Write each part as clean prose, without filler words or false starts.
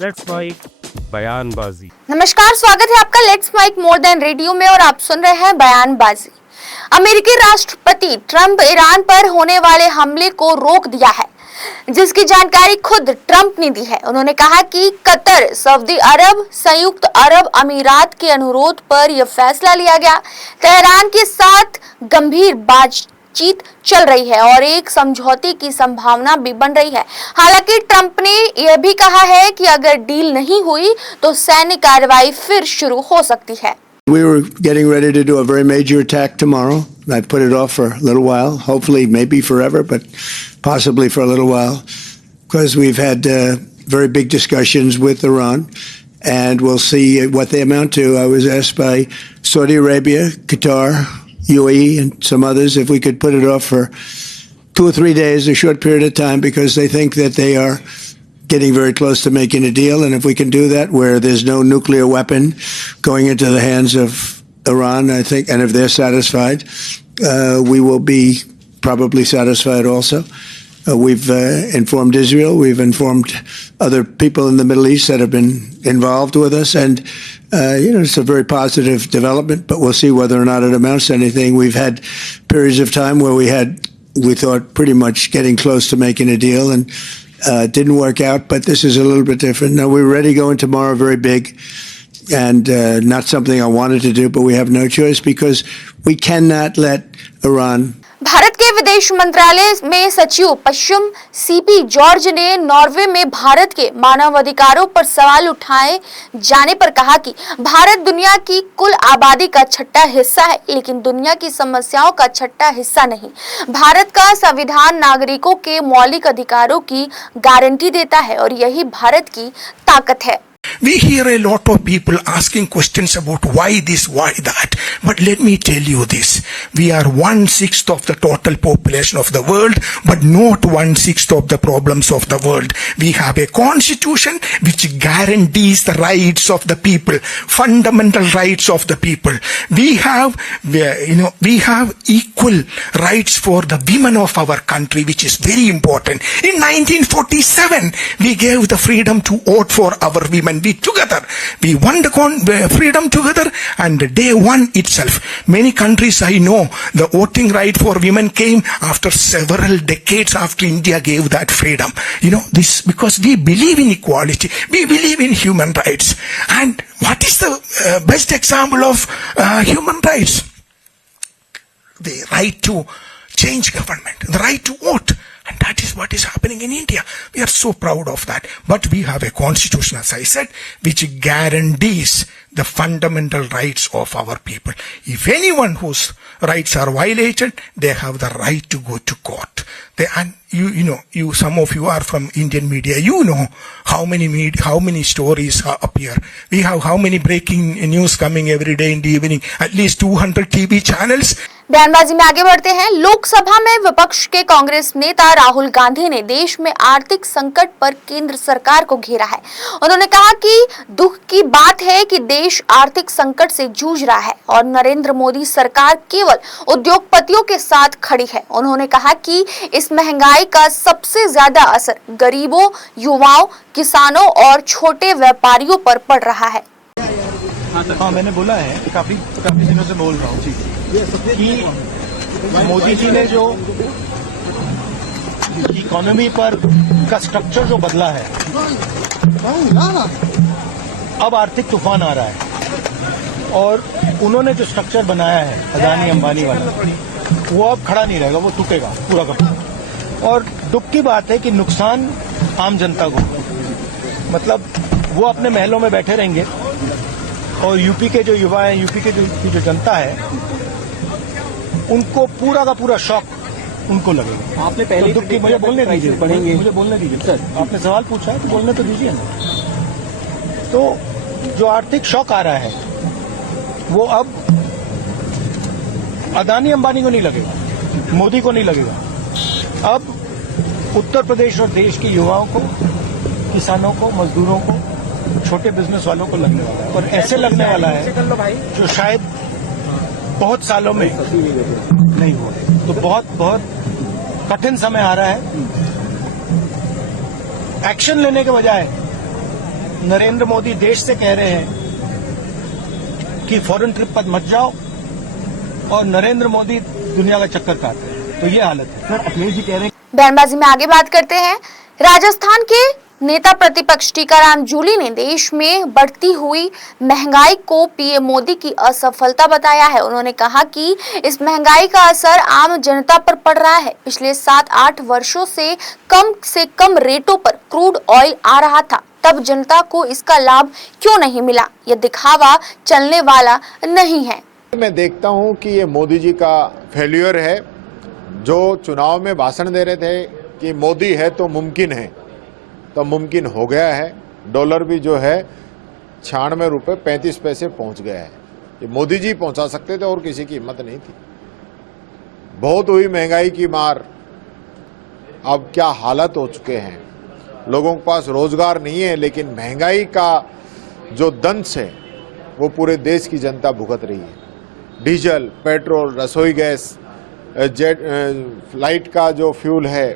Let's mic बयानबाजी। नमस्कार, स्वागत है आपका let's mic more than radio में और आप सुन रहे हैं बयानबाजी। अमेरिकी राष्ट्रपति ट्रंप ईरान पर होने वाले हमले को रोक दिया है, जिसकी जानकारी खुद ट्रंप ने दी है। उन्होंने कहा कि कतर, सऊदी अरब, संयुक्त अरब अमीरात के अनुरोध पर यह फैसला लिया गया। तेहरान के साथ गंभीर बातचीत चल रही है और एक समझौते की संभावना भी बन रही है। हालांकि ट्रंप ने यह भी कहा है कि अगर डील नहीं हुई तो सैन्य कार्रवाई फिर शुरू हो सकती है। We were getting ready to do a very major attack tomorrow. I put it off for a little while, hopefully maybe forever, but possibly for a little while, because we've had very big discussions with Iran, and we'll see what they amount to. I was asked by Saudi Arabia, Qatar, UAE, and some others if we could put it off for 2 or 3 days, a short period of time, because they think that they are getting very close to making a deal, and if we can do that where there's no nuclear weapon going into the hands of Iran, I think, and if they're satisfied, we will be probably satisfied also. We've informed Israel, we've informed other people in the Middle East that have been involved with us, and it's a very positive development, but we'll see whether or not it amounts to anything. We've had periods of time where we thought pretty much getting close to making a deal, and didn't work out, but this is a little bit different. Now, we're ready going tomorrow, very big, and not something I wanted to do, but we have no choice because we cannot let Iran. Bharat के विदेश मंत्रालय में सचिव पश्चिम CP George ने Norway में भारत के मानवाधिकारों पर सवाल उठाए जाने पर कहा कि भारत दुनिया की कुल आबादी का छठा हिस्सा है, लेकिन दुनिया की समस्याओं का छठा हिस्सा नहीं। भारत का संविधान नागरिकों के मौलिक अधिकारों की गारंटी देता है और यही भारत की ताकत है। We hear a lot of people asking questions about why this, why that. But let me tell you this. We are 1/6 of the total population of the world, but not 1/6 of the problems of the world. We have a constitution which guarantees the rights of the people, fundamental rights of the people. We have equal rights for the women of our country, which is very important. In 1947, we gave the freedom to vote for our women. We won the freedom together, and day one itself, many countries I know, the voting right for women came after several decades after India gave that freedom. This because we believe in equality, we believe in human rights. And what is the best example of human rights? The right to change government, the right to vote. And that is what is happening in India. We are so proud of that. But we have a constitution, as I said, which guarantees the fundamental rights of our people. If anyone whose rights are violated, they have the right to go to court. Some of you are from Indian media. You know how many stories appear. We have how many breaking news coming every day in the evening. At least 200 TV channels. बयानबाजी में आगे बढ़ते हैं। लोकसभा में विपक्ष के कांग्रेस नेता राहुल गांधी ने देश में आर्थिक संकट पर केंद्र सरकार को घेरा है। उन्होंने कहा कि दुख की बात है कि देश आर्थिक संकट से जूझ रहा है और नरेंद्र मोदी सरकार केवल उद्योगपतियों के साथ खड़ी है। उन्होंने कहा कि इस महंगाई का सबसे ज्यादा असर गरीबों, युवाओं, किसानों और छोटे व्यापारियों पर पड़ रहा है। हाँ, मैंने बोला है, काफी दिनों से बोल रहा हूँ कि मोदी जी ने जो इकोनॉमी पर का स्ट्रक्चर जो बदला है, अब आर्थिक तूफान आ रहा है और उन्होंने जो स्ट्रक्चर बनाया है अदानी अंबानी वाला, वो अब खड़ा नहीं रहेगा, वो टूटेगा पूरा का पूरा। और दुख की बात है कि नुकसान आम जनता को, मतलब वो अपने महलों में बैठे रहेंगे और यूपी के जो युवा हैं, यूपी की जो जनता है, उनको पूरा का पूरा शॉक उनको लगेगा। आपने पहले दुख की, मुझे बोलने दीजिए, मुझे बोलने दीजिए सर। आपने सवाल पूछा है तो बोलने तो दीजिए ना। तो जो आर्थिक शॉक आ रहा है वो अब अदानी अंबानी को नहीं लगेगा, मोदी को नहीं लगेगा, अब उत्तर प्रदेश और देश के युवाओं को, किसानों को, मजदूरों को, छोटे बिजनेस वालों को लगने वाला है। और ऐसे लगने वाला है जो शायद बहुत सालों में नहीं हुआ। तो बहुत कठिन समय आ रहा है। एक्शन लेने के बजाय नरेंद्र मोदी देश से कह रहे हैं कि फॉरेन ट्रिप पर मत जाओ और नरेंद्र मोदी दुनिया का चक्कर काट रहे हैं। तो ये हालत है। सर अखिलेश जी कह रहे हैं। बयानबाजी में आगे बात करते हैं। राजस्थान के नेता प्रतिपक्ष टीकाराम जूली ने देश में बढ़ती हुई महंगाई को पीएम मोदी की असफलता बताया है। उन्होंने कहा कि इस महंगाई का असर आम जनता पर पड़ रहा है। पिछले 7-8 वर्षों से कम रेटों पर क्रूड ऑयल आ रहा था, तब जनता को इसका लाभ क्यों नहीं मिला? यह दिखावा चलने वाला नहीं है। मैं देखता हूं कि ये मोदी जी का फेल्यूर है। जो चुनाव में भाषण दे रहे थे कि मोदी है तो मुमकिन है, तो मुमकिन हो गया है। डॉलर भी जो है 96 रुपये 35 पैसे पहुंच गया है। ये मोदी जी पहुंचा सकते थे और किसी की हिम्मत नहीं थी। बहुत हुई महंगाई की मार। अब क्या हालत हो चुके हैं, लोगों के पास रोजगार नहीं है, लेकिन महंगाई का जो दंश है वो पूरे देश की जनता भुगत रही है। डीजल, पेट्रोल, रसोई गैस, जेट फ्लाइट का जो फ्यूल है,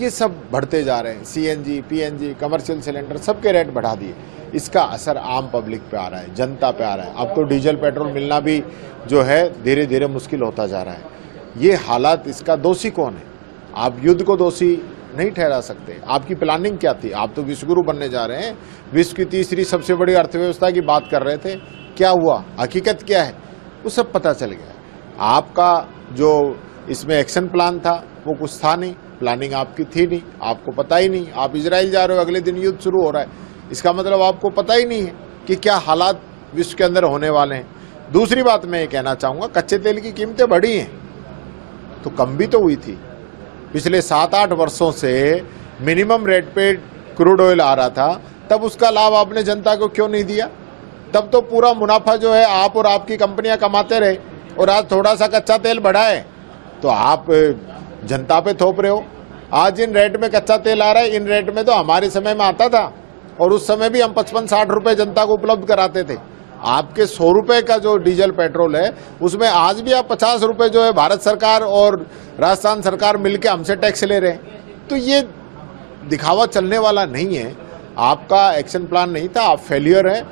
ये सब बढ़ते जा रहे हैं। सीएनजी, पीएनजी, कमर्शियल सिलेंडर, सबके रेट बढ़ा दिए। इसका असर आम पब्लिक पे आ रहा है, जनता पे आ रहा है। अब तो डीजल पेट्रोल मिलना भी जो है धीरे धीरे मुश्किल होता जा रहा है। ये हालात, इसका दोषी कौन है? आप युद्ध को दोषी नहीं ठहरा सकते। आपकी प्लानिंग क्या थी? आप तो विश्वगुरु बनने जा रहे हैं। विश्व की तीसरी सबसे बड़ी अर्थव्यवस्था की बात कर रहे थे। क्या हुआ? हकीकत क्या है वो सब पता चल गया। आपका जो इसमें एक्शन प्लान था वो कुछ था नहीं, प्लानिंग आपकी थी नहीं, आपको पता ही नहीं। आप इजराइल जा रहे हो, अगले दिन युद्ध शुरू हो रहा है। इसका मतलब आपको पता ही नहीं है कि क्या हालात विश्व के अंदर होने वाले हैं। दूसरी बात मैं ये कहना चाहूँगा, कच्चे तेल की कीमतें बढ़ी हैं तो कम भी तो हुई थी। पिछले 7-8 वर्षों से मिनिमम रेट पे क्रूड ऑयल आ रहा था, तब उसका लाभ आपने जनता को क्यों नहीं दिया? तब तो पूरा मुनाफा जो है आप और आपकी कंपनियां कमाते रहे, और आज थोड़ा सा कच्चा तेल बढ़ा है तो आप जनता पे थोप रहे हो। आज इन रेट में कच्चा तेल आ रहा है, इन रेट में तो हमारे समय में आता था, और उस समय भी हम 55-60 रुपए जनता को उपलब्ध कराते थे। आपके 100 रुपए का जो डीजल पेट्रोल है उसमें आज भी आप 50 रुपए जो है भारत सरकार और राजस्थान सरकार मिलकर हमसे टैक्स ले रहे हैं। तो ये दिखावा चलने वाला नहीं है। आपका एक्शन प्लान नहीं था, आप फेलियर है।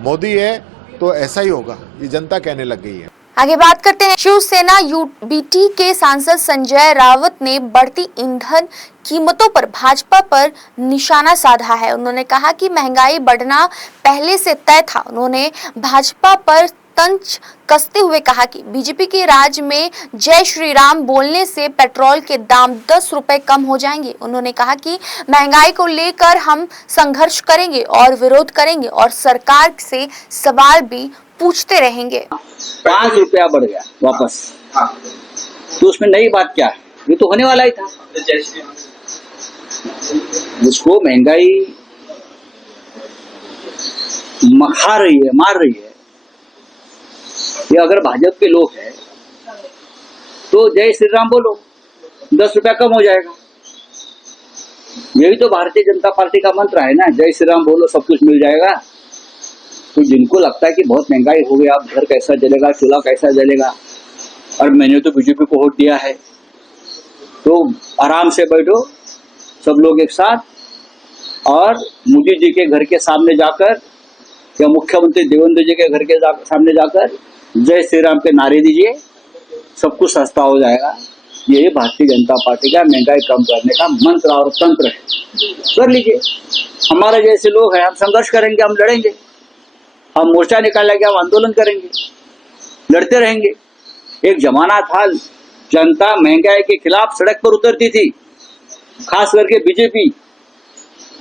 मोदी है तो ऐसा ही होगा, ये जनता कहने लग गई है। आगे बात करते हैं। शिवसेना यूबीटी के सांसद संजय रावत ने बढ़ती ईंधन कीमतों पर भाजपा पर निशाना साधा है। उन्होंने कहा कि महंगाई बढ़ना पहले से तय था। उन्होंने भाजपा पर तंज कसते हुए कहा कि बीजेपी के राज में जय श्री राम बोलने से पेट्रोल के दाम 10 रुपए कम हो जाएंगे। उन्होंने कहा कि महंगाई को लेकर हम संघर्ष करेंगे और विरोध करेंगे और सरकार से सवाल भी पूछते रहेंगे। 5 रुपया बढ़ गया वापस, तो उसमें नई बात क्या है? ये तो होने वाला ही था। जिसको महंगाई खा रही है, मार रही है, ये अगर भाजपा के लोग हैं तो जय श्री राम बोलो, 10 रुपया कम हो जाएगा। यही तो भारतीय जनता पार्टी का मंत्र है ना, जय श्री राम बोलो सब कुछ मिल जाएगा। तो जिनको लगता है कि बहुत महंगाई हो गई, अब घर कैसा जलेगा, चूल्हा कैसा जलेगा, और मैंने तो बीजेपी को वोट दिया है, तो आराम से बैठो सब लोग एक साथ, और मोदी जी के घर के सामने जाकर या मुख्यमंत्री देवेंद्र जी के घर के सामने जाकर जय श्री राम के नारे दीजिए, सब कुछ सस्ता हो जाएगा। यही भारतीय जनता पार्टी का महंगाई कम करने का मंत्र और तंत्र है। कर लीजिए। हमारे जैसे लोग हैं, हम संघर्ष करेंगे, हम लड़ेंगे, हम मोर्चा निकालेंगे, हम आंदोलन करेंगे, लड़ते रहेंगे। एक जमाना था जनता महंगाई के खिलाफ सड़क पर उतरती थी, खास करके बीजेपी,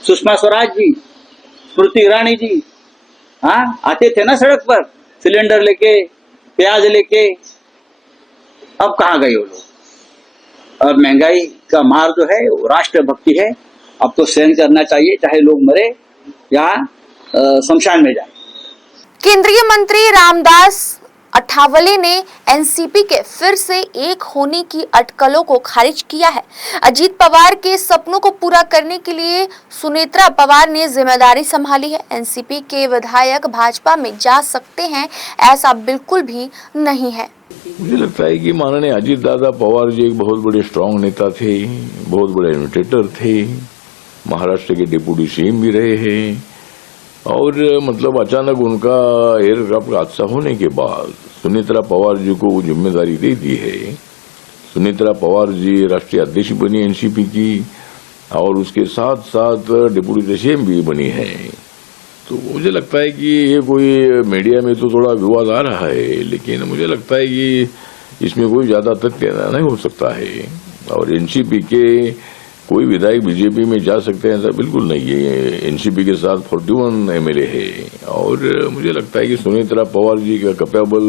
सुषमा स्वराज जी, स्मृति ईरानी जी, हाँ आते थे ना सड़क पर सिलेंडर लेके, प्याज लेके। अब कहाँ गए वो लोग? अब महंगाई का मार जो है वो राष्ट्रभक्ति है। अब तो सहन करना चाहिए, चाहे लोग मरे या शमशान में जाए। केंद्रीय मंत्री रामदास अठावले ने एनसीपी के फिर से एक होने की अटकलों को खारिज किया है। अजीत पवार के सपनों को पूरा करने के लिए सुनेत्रा पवार ने जिम्मेदारी संभाली है। एनसीपी के विधायक भाजपा में जा सकते हैं, ऐसा बिल्कुल भी नहीं है। मुझे लगता है कि माननीय अजीत दादा पवार जी एक बहुत बड़े स्ट्रांग नेता थे, बहुत बड़े इनोवेटर थे, महाराष्ट्र के डिप्टी सीएम भी रहे हैं, और मतलब अचानक उनका एयरक्राफ्ट का हादसा होने के बाद सुनेत्रा पवार जी को वो जिम्मेदारी दे दी है। सुनेत्रा पवार जी राष्ट्रीय अध्यक्ष बनी एनसीपी की और उसके साथ साथ डिप्टी सीएम भी बनी है। तो मुझे लगता है कि ये कोई मीडिया में तो थोड़ा विवाद आ रहा है, लेकिन मुझे लगता है कि इसमें कोई ज्यादा तथ्य नहीं हो सकता है। और एनसीपी के कोई विधायक बीजेपी में जा सकते हैं ऐसा बिल्कुल नहीं है। एनसीपी के साथ 41 एमएलए है और मुझे लगता है कि सुनेत्रा पवार जी का कैपेबल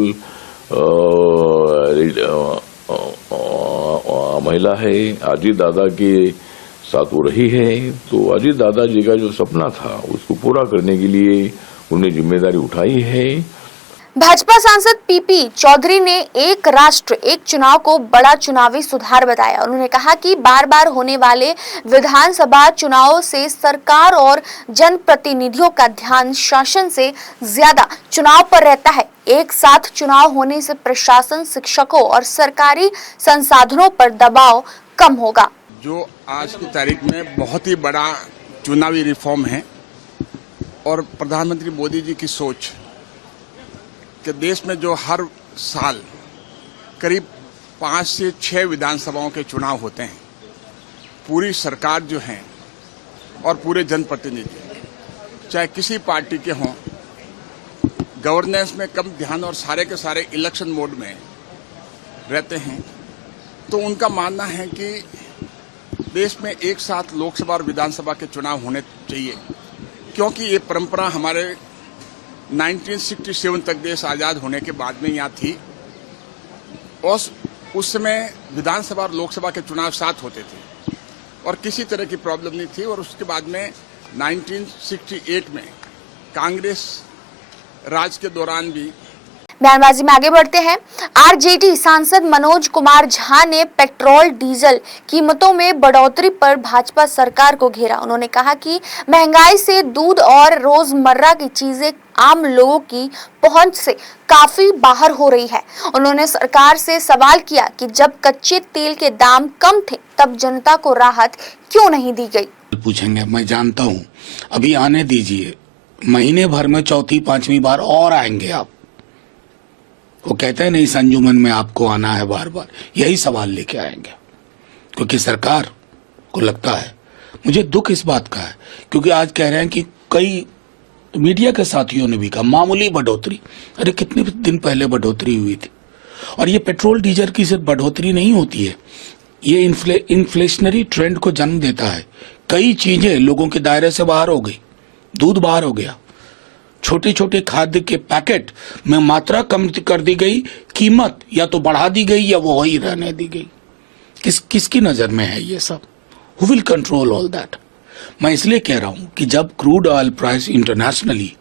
महिला है। अजीत दादा के साथ वो रही है, तो अजीत दादा जी का जो सपना था उसको पूरा करने के लिए उन्हें जिम्मेदारी उठाई है। भाजपा सांसद पीपी चौधरी ने एक राष्ट्र एक चुनाव को बड़ा चुनावी सुधार बताया। उन्होंने कहा कि बार बार होने वाले विधानसभा चुनावों से सरकार और जनप्रतिनिधियों का ध्यान शासन से ज्यादा चुनाव पर रहता है। एक साथ चुनाव होने से प्रशासन, शिक्षकों और सरकारी संसाधनों पर दबाव कम होगा। जो आज की तारीख में बहुत ही बड़ा चुनावी रिफॉर्म है और प्रधानमंत्री मोदी जी की सोच कि देश में जो हर साल करीब 5 से 6 विधानसभाओं के चुनाव होते हैं, पूरी सरकार जो है और पूरे जनप्रतिनिधि चाहे किसी पार्टी के हों, गवर्नेंस में कम ध्यान और सारे के सारे इलेक्शन मोड में रहते हैं। तो उनका मानना है कि देश में एक साथ लोकसभा और विधानसभा के चुनाव होने चाहिए, क्योंकि ये परंपरा हमारे 1967 तक देश आजाद होने के बाद में यहाँ थी और उस समय विधानसभा और लोकसभा के चुनाव साथ होते थे और किसी तरह की प्रॉब्लम नहीं थी। और उसके बाद में 1968 में कांग्रेस राज के दौरान भी। बयानबाजी में आगे बढ़ते हैं। आरजेडी सांसद मनोज कुमार झा ने पेट्रोल डीजल कीमतों में बढ़ोतरी पर भाजपा सरकार को घेरा। उन्होंने कहा कि महंगाई से दूध और रोजमर्रा की चीजें आम लोगों की पहुंच से काफी बाहर हो रही है। उन्होंने सरकार से सवाल किया कि जब कच्चे तेल के दाम कम थे तब जनता को राहत क्यों नहीं दी गई। पूछेंगे, मैं जानता हूँ, अभी आने दीजिए, महीने भर में 4-5 बार और आएंगे आप। वो कहते हैं नहीं, संजुमन में आपको आना है बार बार, यही सवाल लेके आएंगे, क्योंकि सरकार को लगता है। मुझे दुख इस बात का है क्योंकि आज कह रहे हैं कि कई मीडिया के साथियों ने भी कहा मामूली बढ़ोतरी। अरे कितने दिन पहले बढ़ोतरी हुई थी। और ये पेट्रोल डीजल की सिर्फ बढ़ोतरी नहीं होती है, ये इन्फ्लेशनरी ट्रेंड को जन्म देता है। कई चीजें लोगों के दायरे से बाहर हो गई। दूध बाहर हो गया, छोटे छोटे खाद्य के पैकेट में मात्रा कम कर दी गई, कीमत या तो बढ़ा दी गई या वो वही रहने दी गई। किसकी नजर में है ये सब? Who will control all that? मैं इसलिए कह रहा हूं कि जब crude oil price internationally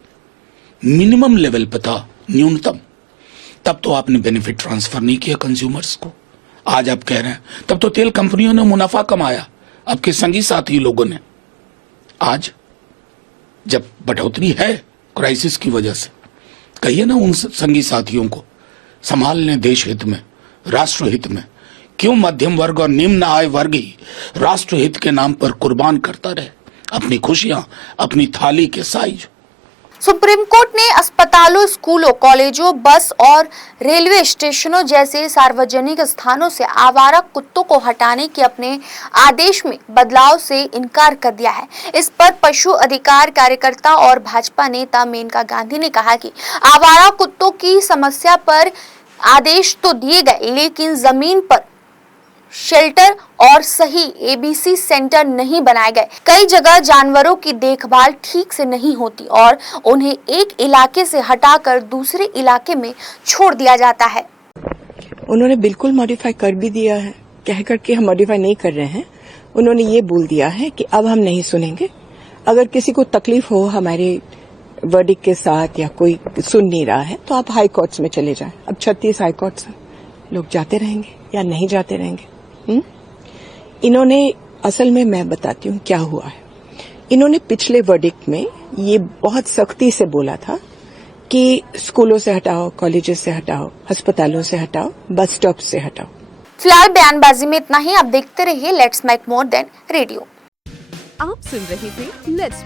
minimum level पे था, न्यूनतम, तब तो आपने बेनिफिट ट्रांसफर नहीं किया कंज्यूमर्स को। आज आप कह रहे हैं तब तो तेल कंपनियों ने मुनाफा कमाया, आपके संगी साथी लोगों ने। आज जब बढ़ोतरी है क्राइसिस की वजह से, कहिए ना उन संगी साथियों को संभालने देश हित में, राष्ट्र हित में। क्यों मध्यम वर्ग और निम्न आय वर्ग ही राष्ट्र हित के नाम पर कुर्बान करता रहे अपनी खुशियां, अपनी थाली के साइज। सुप्रीम कोर्ट ने अस्पतालों, स्कूलों, कॉलेजों, बस और रेलवे स्टेशनों जैसे सार्वजनिक स्थानों से आवारा कुत्तों को हटाने के अपने आदेश में बदलाव से इनकार कर दिया है। इस पर पशु अधिकार कार्यकर्ता और भाजपा नेता मेनका गांधी ने कहा कि आवारा कुत्तों की समस्या पर आदेश तो दिए गए, लेकिन जमीन पर शेल्टर और सही एबीसी सेंटर नहीं बनाए गए। कई जगह जानवरों की देखभाल ठीक से नहीं होती और उन्हें एक इलाके से हटाकर दूसरे इलाके में छोड़ दिया जाता है। उन्होंने बिल्कुल मॉडिफाई कर भी दिया है, कह करके हम मॉडिफाई नहीं कर रहे हैं। उन्होंने ये बोल दिया है कि अब हम नहीं सुनेंगे। अगर किसी को तकलीफ हो हमारे वर्डिक्ट के साथ या कोई सुन नहीं रहा है तो आप हाई कोर्ट्स में चले जाएं। अब 36 हाई कोर्ट्स हैं, लोग जाते रहेंगे या नहीं जाते रहेंगे। इन्होंने असल में मैं बताती हूँ क्या हुआ है। इन्होंने पिछले वर्डिक्ट में ये बहुत सख्ती से बोला था कि स्कूलों से हटाओ, कॉलेजेस से हटाओ, अस्पतालों से हटाओ, बस स्टॉप से हटाओ। फिलहाल बयानबाजी में इतना ही। आप देखते रहिए let's make more than radio. आप सुन रहे थे लेट्स